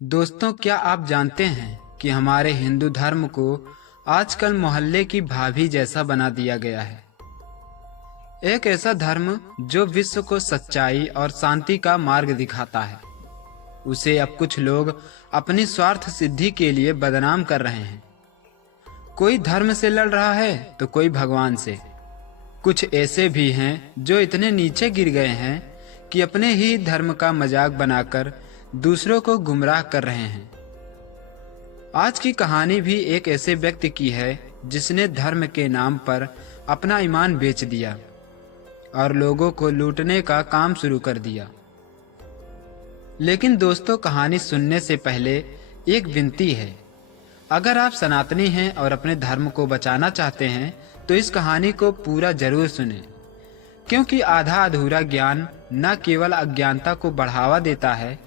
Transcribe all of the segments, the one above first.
दोस्तों, क्या आप जानते हैं कि हमारे हिंदू धर्म को आजकल मोहल्ले की भाभी जैसा बना दिया गया है। एक ऐसा धर्म जो विश्व को सच्चाई और शांति का मार्ग दिखाता है, उसे अब कुछ लोग अपनी स्वार्थ सिद्धि के लिए बदनाम कर रहे हैं। कोई धर्म से लड़ रहा है तो कोई भगवान से। कुछ ऐसे भी हैं जो इतने नीचे गिर गए हैं कि अपने ही धर्म का मजाक बनाकर दूसरों को गुमराह कर रहे हैं। आज की कहानी भी एक ऐसे व्यक्ति की है जिसने धर्म के नाम पर अपना ईमान बेच दिया और लोगों को लूटने का काम शुरू कर दिया। लेकिन दोस्तों, कहानी सुनने से पहले एक विनती है। अगर आप सनातनी हैं और अपने धर्म को बचाना चाहते हैं तो इस कहानी को पूरा जरूर सुनें, क्योंकि आधा अधूरा ज्ञान न केवल अज्ञानता को बढ़ावा देता है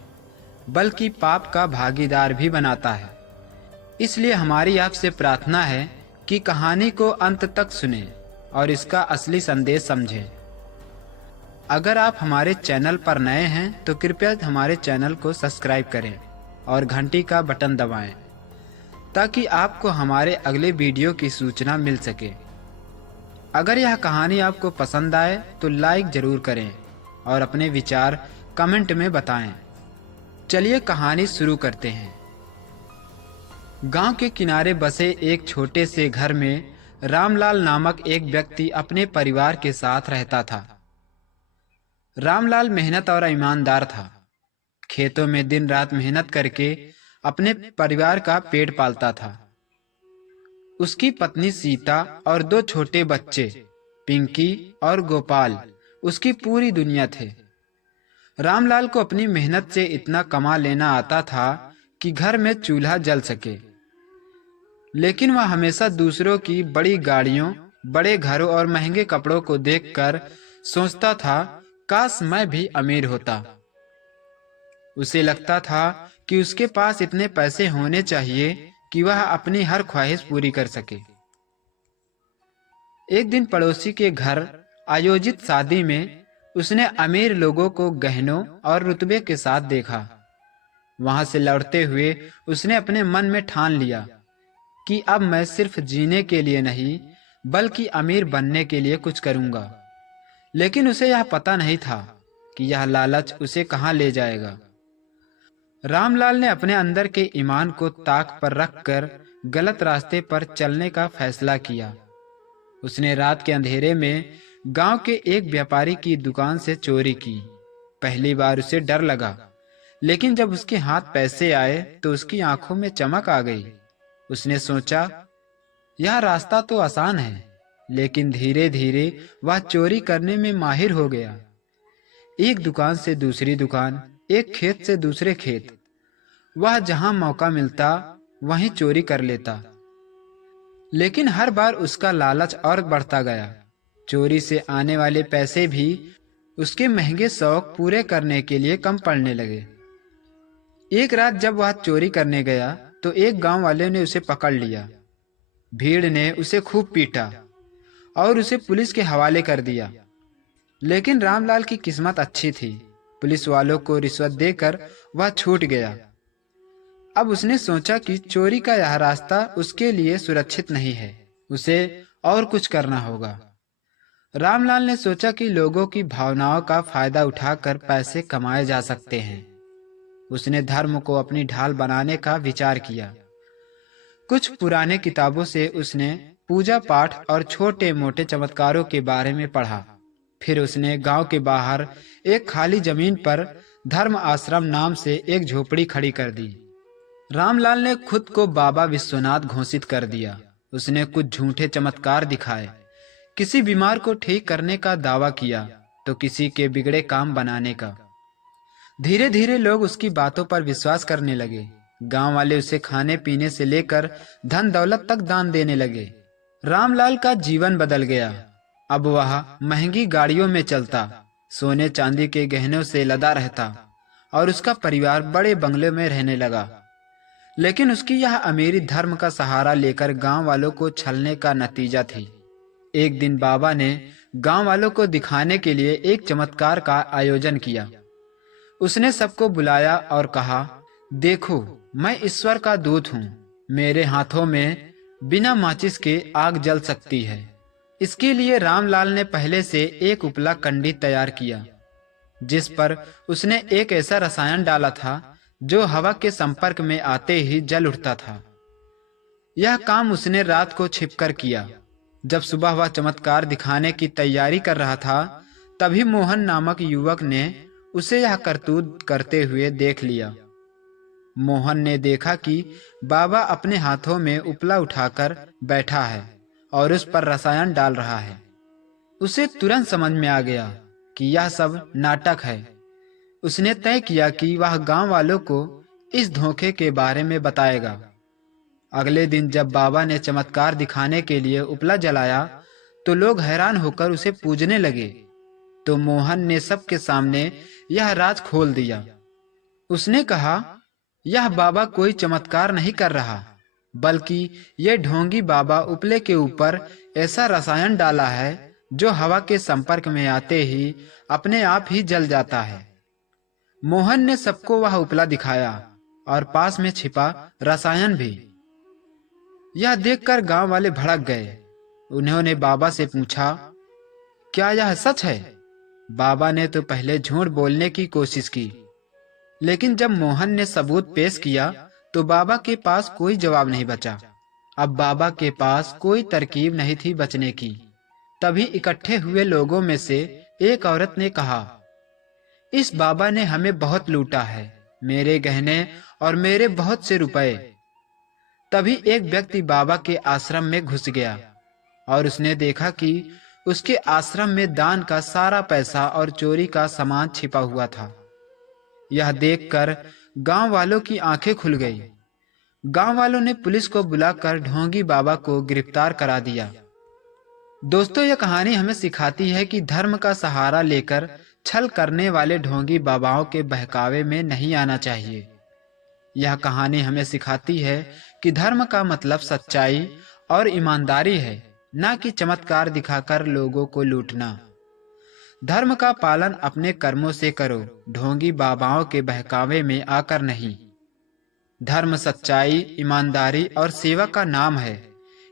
बल्कि पाप का भागीदार भी बनाता है। इसलिए हमारी आपसे प्रार्थना है कि कहानी को अंत तक सुनें और इसका असली संदेश समझें। अगर आप हमारे चैनल पर नए हैं तो कृपया हमारे चैनल को सब्सक्राइब करें और घंटी का बटन दबाएं ताकि आपको हमारे अगले वीडियो की सूचना मिल सके। अगर यह कहानी आपको पसंद आए तो लाइक जरूर करें और अपने विचार कमेंट में बताएं। चलिए कहानी शुरू करते हैं। गांव के किनारे बसे एक छोटे से घर में रामलाल नामक एक व्यक्ति अपने परिवार के साथ रहता था। रामलाल मेहनत और ईमानदार था। खेतों में दिन रात मेहनत करके अपने परिवार का पेट पालता था। उसकी पत्नी सीता और दो छोटे बच्चे पिंकी और गोपाल उसकी पूरी दुनिया थे। रामलाल को अपनी मेहनत से इतना कमा लेना आता था कि घर में चूल्हा जल सके, लेकिन वह हमेशा दूसरों की बड़ी गाड़ियों, बड़े घरों और महंगे कपड़ों को देखकर सोचता था, काश मैं भी अमीर होता। उसे लगता था कि उसके पास इतने पैसे होने चाहिए कि वह अपनी हर ख्वाहिश पूरी कर सके। एक दिन पड़ोसी के घर आयोजित शादी में उसने अमीर लोगों को गहनों और रुतबे के साथ देखा। वहां से लौटते हुए उसने अपने मन में ठान लिया कि अब मैं सिर्फ जीने के लिए नहीं बल्कि अमीर बनने के लिए कुछ करूंगा। लेकिन उसे यह पता नहीं था कि यह लालच उसे कहां ले जाएगा। रामलाल ने अपने अंदर के ईमान को ताक पर रखकर गलत रास्ते पर चलने का फैसला किया। उसने रात के अंधेरे में गांव के एक व्यापारी की दुकान से चोरी की। पहली बार उसे डर लगा, लेकिन जब उसके हाथ पैसे आए तो उसकी आंखों में चमक आ गई। उसने सोचा, यह रास्ता तो आसान है, लेकिन धीरे धीरे वह चोरी करने में माहिर हो गया। एक दुकान से दूसरी दुकान, एक खेत से दूसरे खेत, वह जहां मौका मिलता वहीं चोरी कर लेता। लेकिन हर बार उसका लालच और बढ़ता गया। चोरी से आने वाले पैसे भी उसके महंगे शौक पूरे करने के लिए कम पड़ने लगे। एक रात जब वह चोरी करने गया तो एक गांव वाले ने उसे पकड़ लिया। भीड़ ने उसे खूब पीटा और उसे पुलिस के हवाले कर दिया। लेकिन रामलाल की किस्मत अच्छी थी। पुलिस वालों को रिश्वत देकर वह छूट गया। अब उसने सोचा कि चोरी का यह रास्ता उसके लिए सुरक्षित नहीं है, उसे और कुछ करना होगा। रामलाल ने सोचा कि लोगों की भावनाओं का फायदा उठाकर पैसे कमाए जा सकते हैं। उसने धर्म को अपनी ढाल बनाने का विचार किया। कुछ पुराने किताबों से उसने पूजा पाठ और छोटे मोटे चमत्कारों के बारे में पढ़ा। फिर उसने गांव के बाहर एक खाली जमीन पर धर्म आश्रम नाम से एक झोपड़ी खड़ी कर दी। रामलाल ने खुद को बाबा विश्वनाथ घोषित कर दिया। उसने कुछ झूठे चमत्कार दिखाए, किसी बीमार को ठीक करने का दावा किया तो किसी के बिगड़े काम बनाने का। धीरे धीरे लोग उसकी बातों पर विश्वास करने लगे। गांव वाले उसे खाने पीने से लेकर धन दौलत तक दान देने लगे। रामलाल का जीवन बदल गया। अब वह महंगी गाड़ियों में चलता, सोने चांदी के गहनों से लदा रहता और उसका परिवार बड़े बंगले में रहने लगा। लेकिन उसकी यह अमीरी धर्म का सहारा लेकर गांव वालों को छलने का नतीजा थी। एक दिन बाबा ने गांव वालों को दिखाने के लिए एक चमत्कार का आयोजन किया। उसने सबको बुलाया और कहा, देखो, मैं ईश्वर का दूत हूँ। मेरे हाथों में बिना माचिस के आग जल सकती है। इसके लिए रामलाल ने पहले से एक उपला कंडी तैयार किया, जिस पर उसने एक ऐसा रसायन डाला था जो हवा के संपर्क में आते ही जल उठता था। यह काम उसने रात को छिपकर किया। जब सुबह वह चमत्कार दिखाने की तैयारी कर रहा था, तभी मोहन नामक युवक ने उसे यह करतूत करते हुए देख लिया। मोहन ने देखा कि बाबा अपने हाथों में उपला उठाकर बैठा है और उस पर रसायन डाल रहा है। उसे तुरंत समझ में आ गया कि यह सब नाटक है। उसने तय किया कि वह गांव वालों को इस धोखे के बारे में बताएगा। अगले दिन जब बाबा ने चमत्कार दिखाने के लिए उपला जलाया, तो लोग हैरान होकर उसे पूजने लगे। तो मोहन ने सबके सामने यह राज खोल दिया। उसने कहा, यह बाबा कोई चमत्कार नहीं कर रहा, बल्कि ये ढोंगी बाबा उपले के ऊपर ऐसा रसायन डाला है जो हवा के संपर्क में आते ही अपने आप ही जल जाता है। मोहन ने सबको वह उपला दिखाया और पास में छिपा रसायन भी। यह देखकर गांव वाले भड़क गए। उन्होंने बाबा से पूछा, क्या यह सच है? बाबा ने तो पहले झूठ बोलने की कोशिश की, लेकिन जब मोहन ने सबूत पेश किया तो बाबा के पास कोई जवाब नहीं बचा। अब बाबा के पास कोई तरकीब नहीं थी बचने की। तभी इकट्ठे हुए लोगों में से एक औरत ने कहा, इस बाबा ने हमें बहुत लूटा है, मेरे गहने और मेरे बहुत से रुपए। तभी एक व्यक्ति बाबा के आश्रम में घुस गया और उसने देखा कि उसके आश्रम में दान का सारा पैसा और चोरी का सामान छिपा हुआ था। यह देखकर गांव वालों की आंखें खुल गई। गांव वालों ने पुलिस को बुलाकर ढोंगी बाबा को गिरफ्तार करा दिया। दोस्तों, यह कहानी हमें सिखाती है कि धर्म का सहारा लेकर छल करने वाले ढोंगी बाबाओं के बहकावे में नहीं आना चाहिए। यह कहानी हमें सिखाती है कि धर्म का मतलब सच्चाई और ईमानदारी है, न कि चमत्कार दिखाकर लोगों को लूटना। धर्म का पालन अपने कर्मों से करो, ढोंगी बाबाओं के बहकावे में आकर नहीं। धर्म सच्चाई, ईमानदारी और सेवा का नाम है।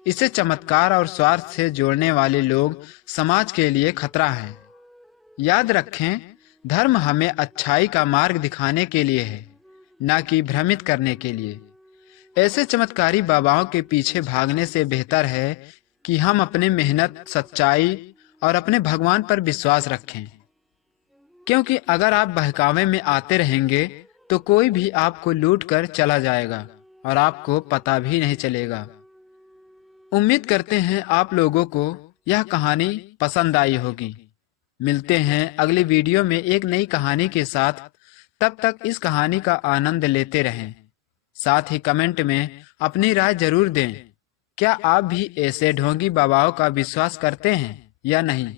इसे चमत्कार और स्वार्थ से जोड़ने वाले लोग समाज के लिए खतरा हैं। याद रखें, धर्म हमें अच्छाई का मार्ग दिखाने के लिए है, न कि भ्रमित करने के लिए। ऐसे चमत्कारी बाबाओं के पीछे भागने से बेहतर है कि हम अपने मेहनत, सच्चाई और अपने भगवान पर विश्वास रखें। क्योंकि अगर आप बहकावे में आते रहेंगे तो कोई भी आपको लूट कर चला जाएगा और आपको पता भी नहीं चलेगा। उम्मीद करते हैं आप लोगों को यह कहानी पसंद आई होगी। मिलते हैं अगली वीडियो में एक नई कहानी के साथ। तब तक इस कहानी का आनंद लेते रहें। साथ ही कमेंट में अपनी राय जरूर दें। क्या आप भी ऐसे ढोंगी बाबाओं का विश्वास करते हैं या नहीं?